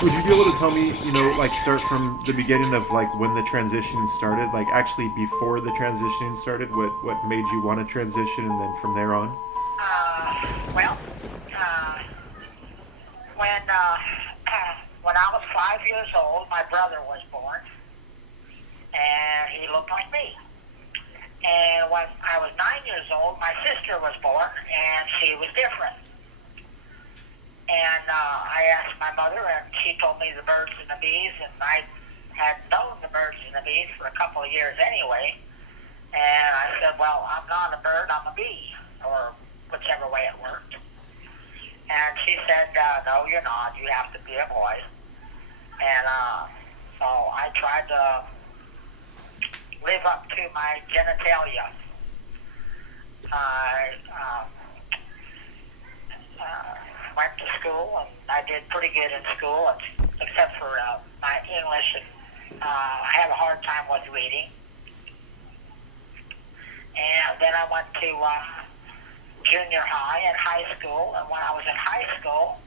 Would you be able to tell me, like start from the beginning of like when the transition started, like actually before the transition started, what made you want to transition, and then from there on? Well, uh, when when I was 5 years old, my brother was born, and he looked like me. And when I was 9 years old, my sister was born, and she was different. And I asked my mother, and she told me the birds and the bees, and I had known the birds and the bees for a couple of years anyway. And I said, well, I'm not a bird, I'm a bee, or whichever way it worked. And she said, no, you're not. You have to be a boy. And so I tried to live up to my genitalia. I went to school, and I did pretty good in school, except for my English. And I have a hard time with reading. And then I went to junior high and high school. And when I was in high school,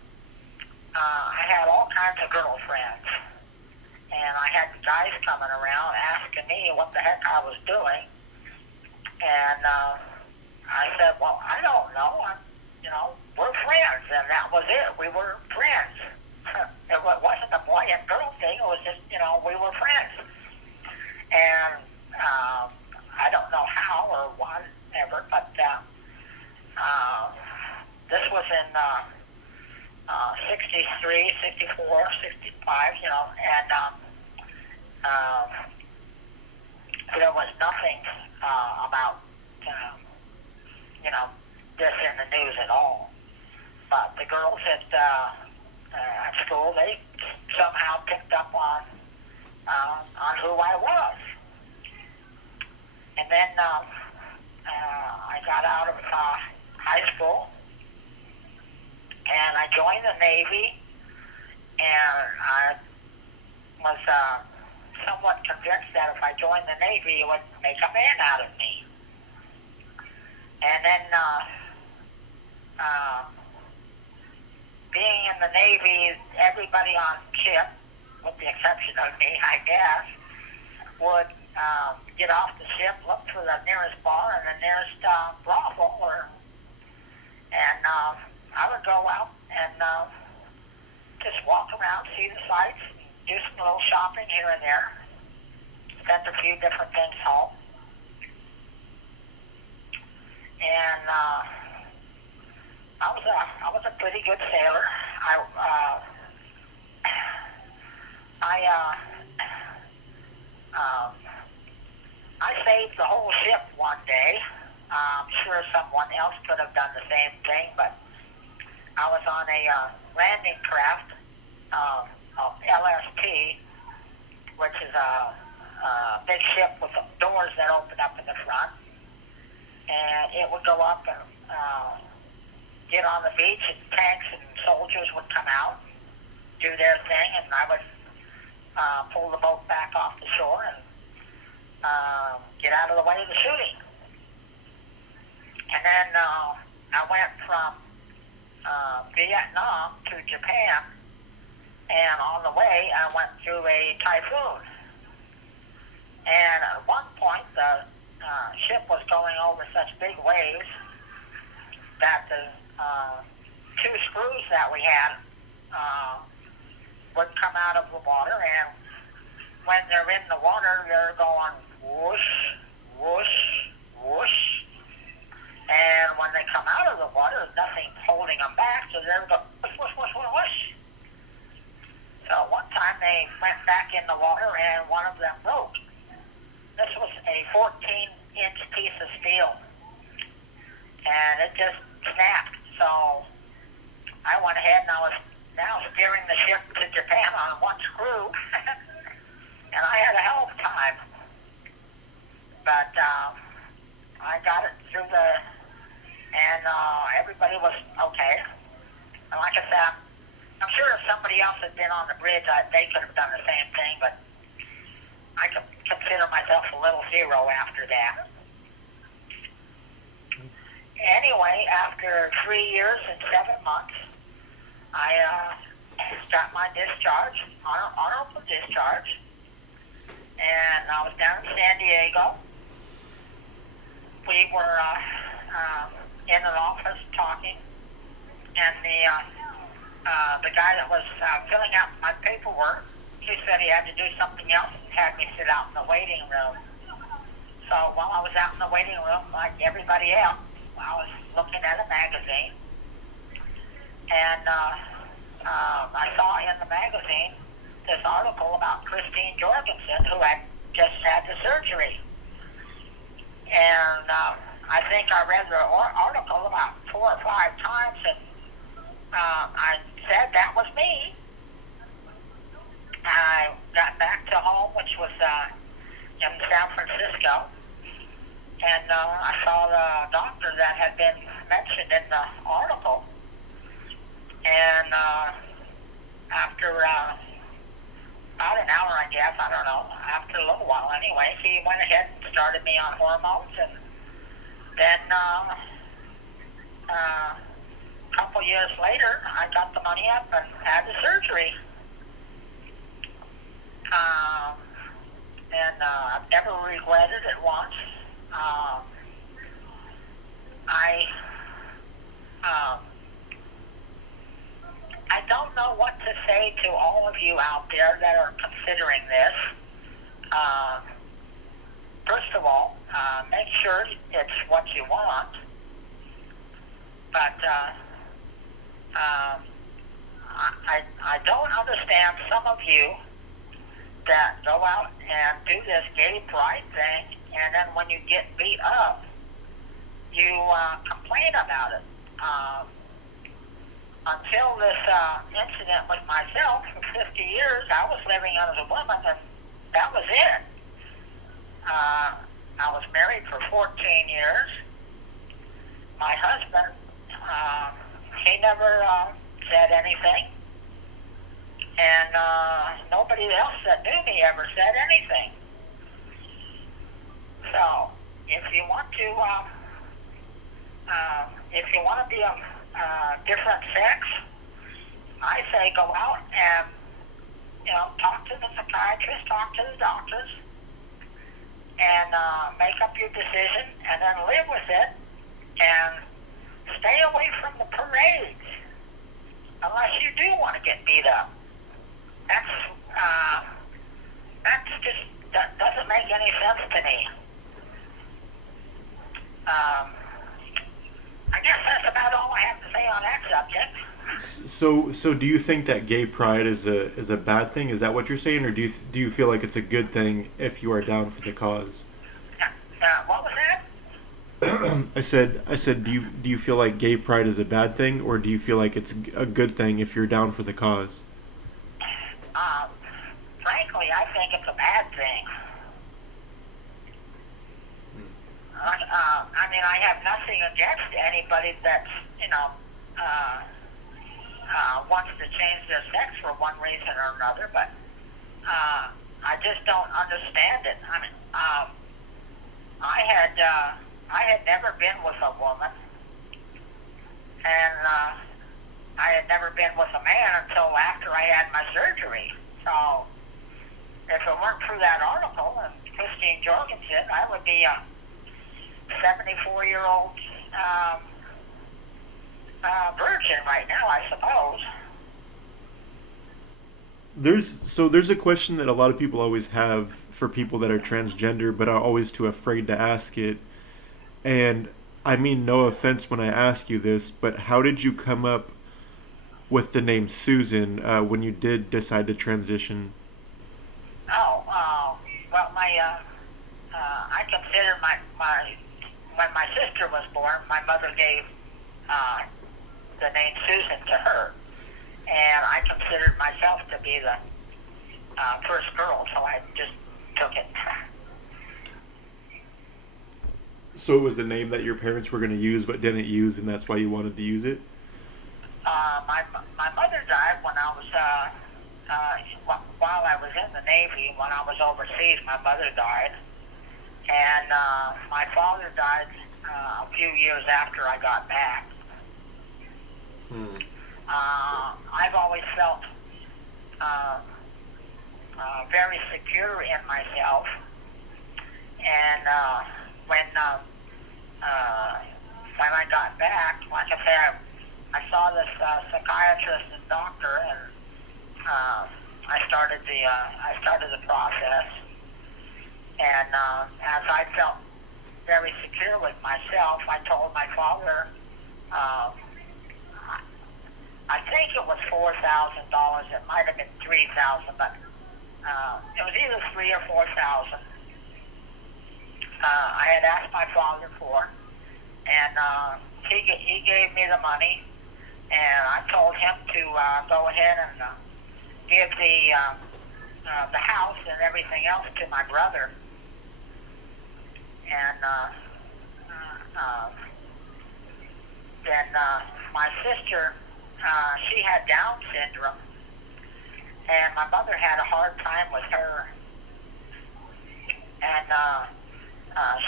I had all kinds of girlfriends. And I had guys coming around asking me what the heck I was doing. And I said, well, I don't know. We're friends. And that was it. We were friends. It wasn't a boy and girl thing. It was just, we were friends. And I don't know how or whatever, but this was in 63, 64, 65, and uh, there was nothing about, this in the news at all. But the girls at school, they somehow picked up on who I was. And then I got out of high school, and I joined the Navy, and I was somewhat convinced that if I joined the Navy, it would make a man out of me. And then being in the Navy, everybody on ship, with the exception of me, I guess, would get off the ship, look for the nearest bar and the nearest brothel, and I would go out and just walk around, see the sights, do some little shopping here and there, send a few different things home, and I was a pretty good sailor. I um, I saved the whole ship one day. I'm sure someone else could have done the same thing, but I was on a landing craft, LST, which is a big ship with some doors that open up in the front, and it would go up and get on the beach, and tanks and soldiers would come out, do their thing, and I would pull the boat back off the shore and get out of the way of the shooting. And then I went from Vietnam to Japan, and on the way I went through a typhoon. And at one point the ship was going over such big waves that the two screws that we had would come out of the water, and when they're in the water, they're going whoosh, whoosh, whoosh. And when they come out of the water, there's nothing holding them back, so they're going whoosh, whoosh, whoosh, whoosh, whoosh. So one time they went back in the water, and one of them broke. This was a 14-inch piece of steel, and it just snapped. So I went ahead, and I was now steering the ship to Japan on one screw, and I had a hell of a time. But I got it through and everybody was okay. And like I said, I'm sure if somebody else had been on the bridge, they could have done the same thing, but I consider myself a little hero after that. Anyway, after 3 years and 7 months, I got my discharge, honorable discharge, and I was down in San Diego. We were in an office talking, and the guy that was filling out my paperwork, he said he had to do something else and had me sit out in the waiting room. So while I was out in the waiting room, like everybody else, I was looking at a magazine, and I saw in the magazine this article about Christine Jorgensen, who had just had the surgery. And I think I read the article about 4 or 5 times, and I said that was me. I got back to home, which was in San Francisco, and I saw the doctor that had been mentioned in the article. And after about an hour, I guess, I don't know, after a little while anyway, he went ahead and started me on hormones, and then a couple years later, I got the money up and had the surgery. And I've never regretted it once. I don't know what to say to all of you out there that are considering this. First of all, make sure it's what you want. But I don't understand some of you that go out and do this gay pride thing, and then when you get beat up, you complain about it. Until this incident with myself for 50 years, I was living as a woman, and that was it. I was married for 14 years. My husband, he never said anything. And nobody else that knew me ever said anything. So, if you want to be a different sex, I say go out and talk to the psychiatrist, talk to the doctors, and make up your decision, and then live with it, and stay away from the parades unless you do want to get beat up. That doesn't make any sense to me. I guess that's about all I have to say on that subject. So do you think that gay pride is a bad thing? Is that what you're saying, or do you feel like it's a good thing if you are down for the cause? What was that? I said, do you feel like gay pride is a bad thing, or do you feel like it's a good thing if you're down for the cause? Frankly, I think it's a bad thing. I mean, I have nothing against anybody that's, wants to change their sex for one reason or another, but I just don't understand it. I mean, I had never been with a woman, and I had never been with a man until after I had my surgery. So, if it weren't for that article and Christine Jorgensen, I would be a 74-year-old virgin right now, I suppose. There's a question that a lot of people always have for people that are transgender, but are always too afraid to ask it. And I mean no offense when I ask you this, but how did you come up with the name Susan when you did decide to transition? Well, I consider when my sister was born, my mother gave the name Susan to her, and I considered myself to be the first girl, so I just took it. So it was the name that your parents were going to use but didn't use, and that's why you wanted to use it? My mother died when I was while I was in the Navy. When I was overseas, my mother died, and my father died a few years after I got back. I've always felt uh, very secure in myself. And when uh, when I got back, like I said, I saw this psychiatrist and doctor, and I started the process. And as I felt very secure with myself, I told my father. Uh, I think it was $4,000. It might have been 3,000, but it was either 3 or 4,000. I had asked my father for, and he gave me the money, and I told him to go ahead and give the house and everything else to my brother. And then my sister, she had Down syndrome, and my mother had a hard time with her. And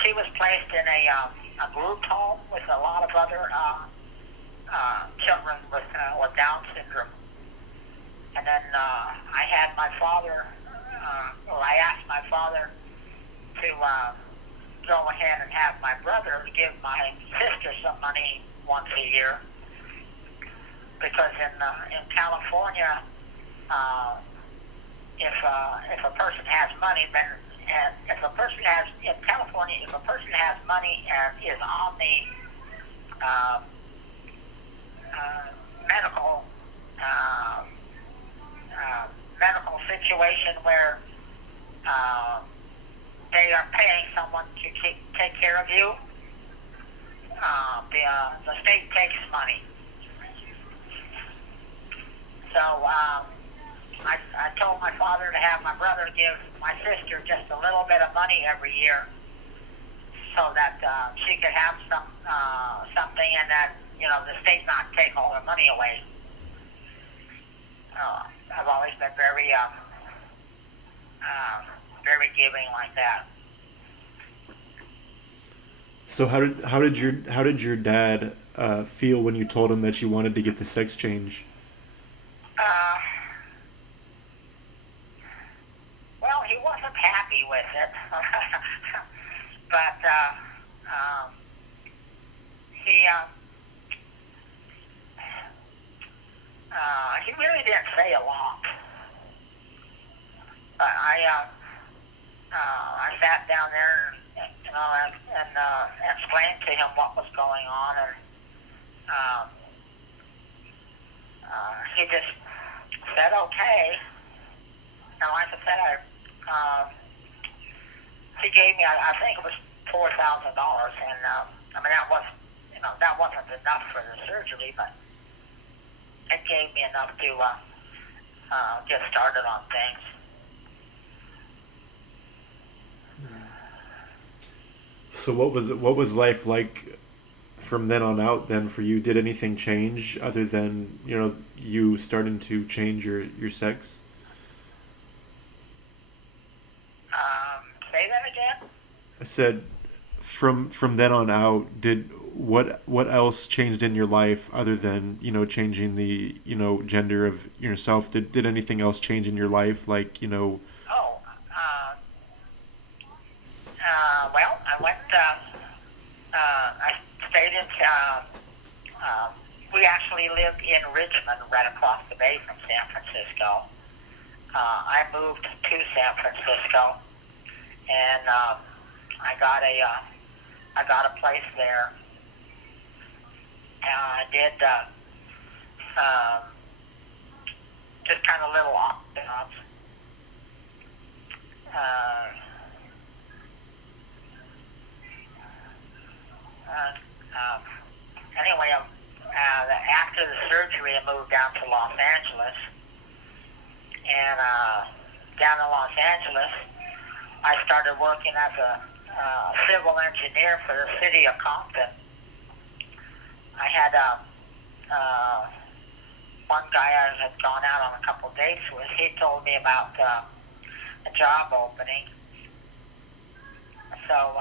she was placed in a group home with a lot of other children with Down syndrome. And then I had my father, or I asked my father to go ahead and have my brother give my sister some money once a year, because in California, if a person has money, then and if a person has in California, if a person has money and is on the medical medical situation where they are paying someone to take care of you, the state takes money. So I told my father to have my brother give my sister just a little bit of money every year, so that she could have something, and that the state not take all her money away. I've always been very giving like that. So how did your dad feel when you told him that you wanted to get the sex change? Uh, well, he wasn't happy with it, but he he really didn't say a lot. But I sat down there, and explained to him what was going on, and he just said okay. And like I said, he gave me, I think it was $4,000, and I mean that wasn't enough for the surgery, but it gave me enough to get started on things. So what was life like from then on out then for you? Did anything change other than, you starting to change your sex? Say that again? I said from then on out, did what else changed in your life other than, changing the, gender of yourself? Did anything else change in your life, like, Oh, well, I stayed in, we actually lived in Richmond, right across the bay from San Francisco. I moved to San Francisco, and I got a place there. And I did just kind of little odd jobs. Uh, Anyway, after the surgery, I moved down to Los Angeles, and down in Los Angeles, I started working as a civil engineer for the city of Compton. I had one guy I had gone out on a couple dates with. He told me about a job opening, so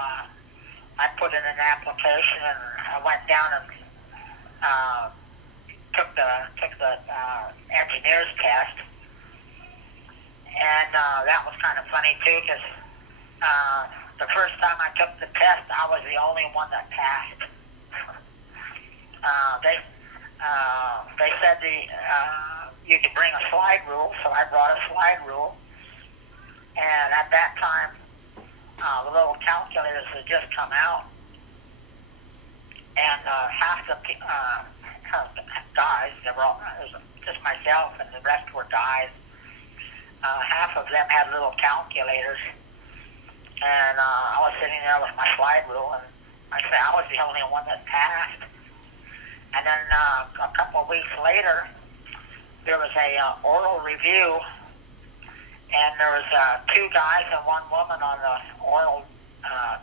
I put in an application, and I went down and took the engineer's test, that was kind of funny too, because the first time I took the test, I was the only one that passed. uh, they they said you could bring a slide rule, so I brought a slide rule. And at that time, the little calculators had just come out, and half the guys, there were it was just myself, and the rest were guys. Half of them had little calculators, and I was sitting there with my slide rule, and I said I was the only one that passed. And then a couple of weeks later, there was a oral review, and there was 2 guys and 1 woman on the oral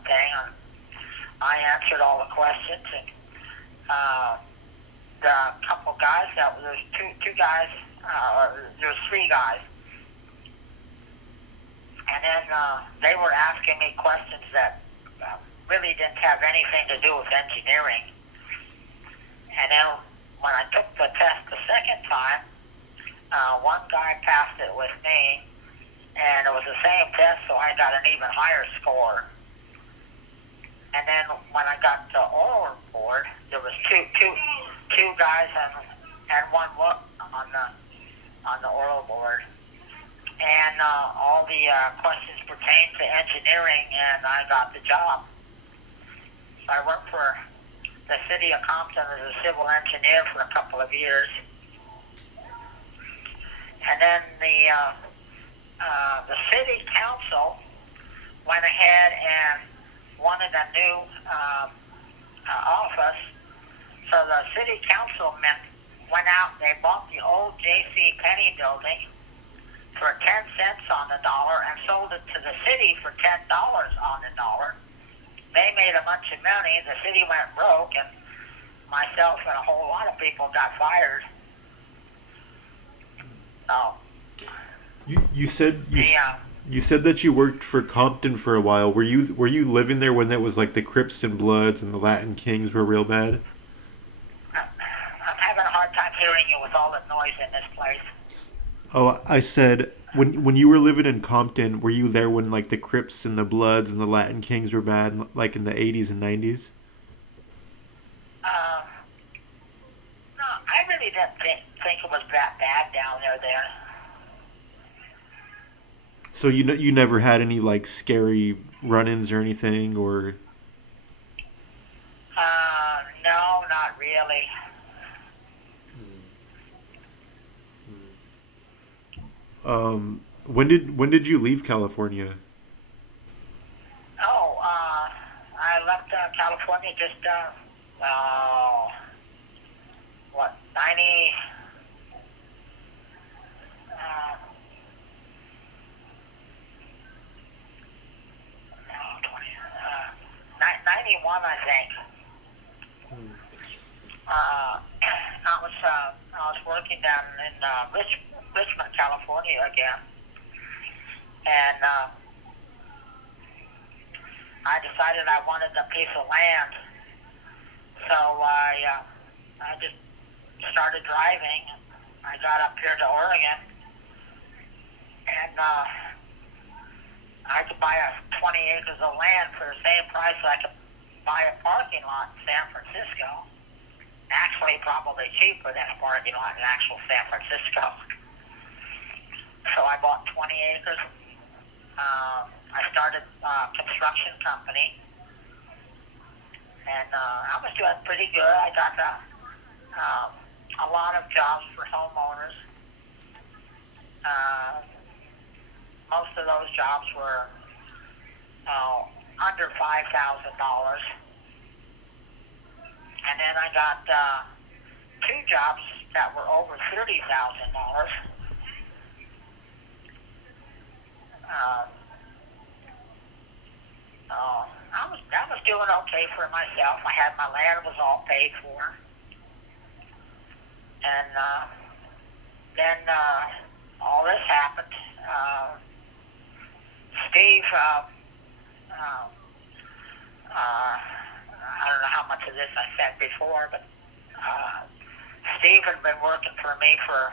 thing, and I answered all the questions. And the couple guys there's two guys, there's 3 guys, and then they were asking me questions that really didn't have anything to do with engineering. And then when I took the test the second time, one guy passed it with me, and it was the same test, so I got an even higher score. And then when I got the oral board, there was two guys and 1 woman on the oral board, and all the questions pertained to engineering, and I got the job. So I worked for the city of Compton as a civil engineer for a couple of years, and then the city council went ahead and wanted a new office. So the city councilmen went out, they bought the old J.C. Penney building for 10 cents on the dollar and sold it to the city for $10 on the dollar. They made a bunch of money, the city went broke, and myself and a whole lot of people got fired. So You said you said that you worked for Compton for a while. Were you living there when that was like the Crips and Bloods and the Latin Kings were real bad? I'm having a hard time hearing you with all the noise in this place. Oh, I said when you were living in Compton, were you there when like the Crips and the Bloods and the Latin Kings were bad, like in the 80s and 90s? Um, no, I really didn't think it was that bad down there. So you never had any like scary run-ins or anything, or No, not really. when did you leave California? Oh, I left California just, uh, what, 90, uh, no, 20, 91, I think. I was working down in Richmond, California again, and I decided I wanted a piece of land, so I just started driving. I got up here to Oregon, and I could buy 20 acres of land for the same price I could buy a parking lot in San Francisco. Actually, probably cheaper than a parking lot in actual San Francisco. So I bought 20 acres. I started a construction company, and I was doing pretty good. I got a lot of jobs for homeowners. Most of those jobs were under $5,000. And then I got 2 jobs that were over $30,000. I was doing okay for myself. I had my land was all paid for, and then all this happened. Steve, I don't know how much of this I said before, but Steve had been working for me for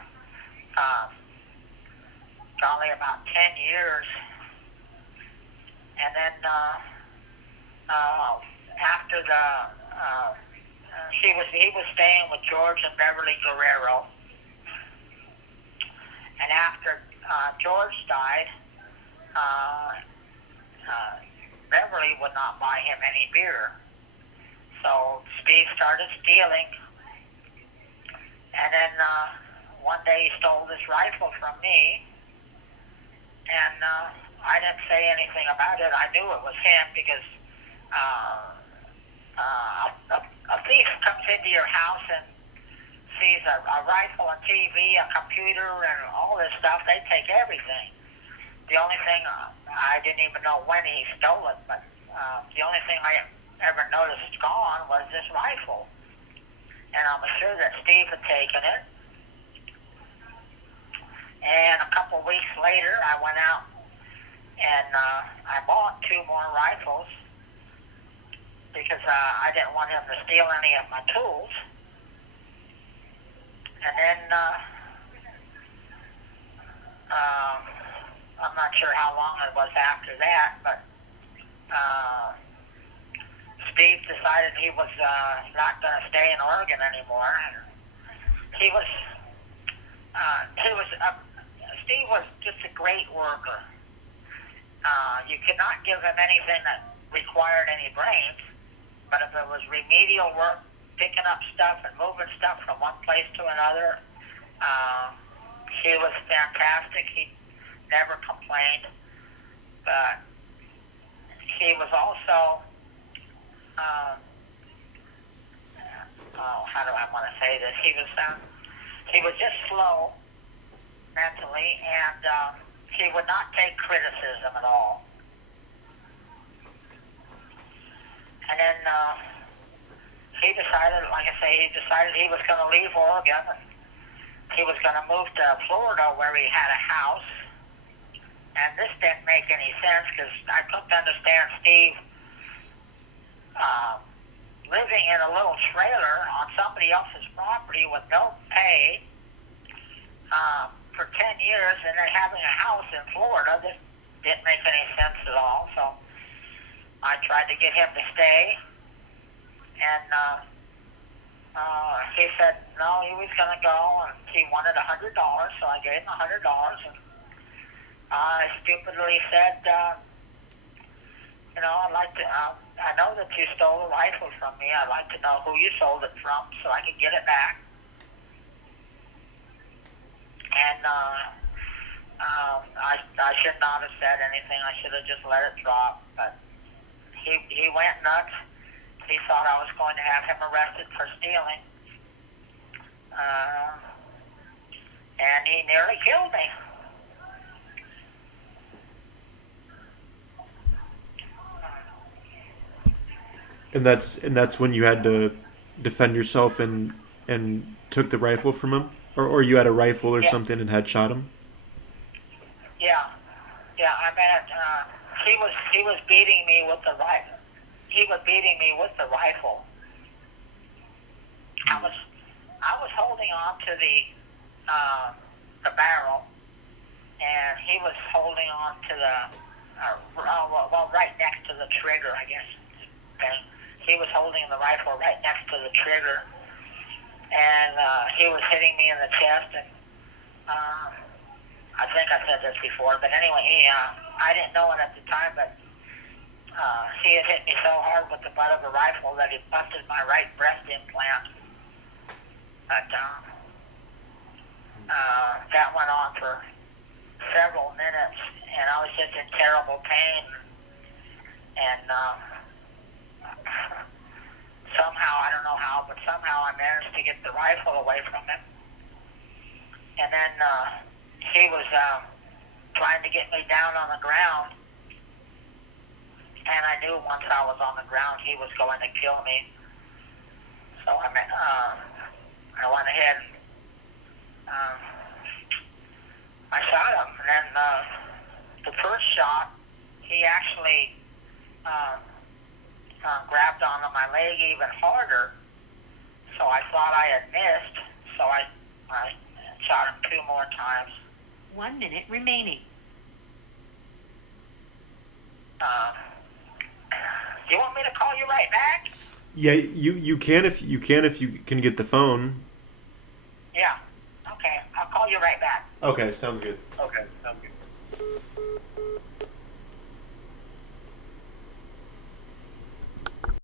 golly, about 10 years. And then after he was staying with George and Beverly Guerrero. And after George died, uh, Beverly would not buy him any beer. So Steve started stealing. And then one day he stole this rifle from me. And I didn't say anything about it. I knew it was him because a thief comes into your house and sees a rifle, a TV, a computer, and all this stuff. They take everything. The only thing I didn't even know when he stole it, but the only thing I ever noticed gone was this rifle. And I was sure that Steve had taken it. And a couple weeks later, I went out and I bought 2 more rifles because I didn't want him to steal any of my tools. And then I'm not sure how long it was after that, but Steve decided he was not going to stay in Oregon anymore. He was Steve was just a great worker. You could not give him anything that required any brains, but if it was remedial work, picking up stuff and moving stuff from one place to another, he was fantastic. He never complained, but he was also, how do I want to say this? He was just slow mentally, and he would not take criticism at all. And then he decided, like I say, he was going to leave Oregon. And he was going to move to Florida where he had a house. And this didn't make any sense because I couldn't understand Steve living in a little trailer on somebody else's property with no pay for 10 years and then having a house in Florida. This didn't make any sense at all. So I tried to get him to stay. And he said no, he was going to go, and he wanted $100, so I gave him $100. And I stupidly said, I'd like to. I know that you stole a rifle from me. I'd like to know who you sold it from so I can get it back. And I should not have said anything. I should have just let it drop. But he went nuts. He thought I was going to have him arrested for stealing. And he nearly killed me. And that's when you had to defend yourself and took the rifle from him, or you had a rifle or Yeah. something and had shot him. Yeah. I mean, he was beating me with the rifle. He was beating me with the rifle. I was holding on to the barrel, and he was holding on to right next to the trigger, I guess. And he was holding the rifle right next to the trigger, and he was hitting me in the chest. And I think I said this before, but anyway, I didn't know it at the time, but he had hit me so hard with the butt of the rifle that he busted my right breast implant. But that went on for several minutes, and I was just in terrible pain. And somehow, I don't know how, but somehow I managed to get the rifle away from him. And then he was trying to get me down on the ground, and I knew once I was on the ground he was going to kill me. So I went ahead and I shot him. And then the first shot, he actually grabbed onto my leg even harder, so I thought I had missed. So I shot him 2 more times. 1 minute remaining. Do you want me to call you right back? Yeah, you can if you can get the phone. Yeah. Okay, I'll call you right back. Okay, sounds good.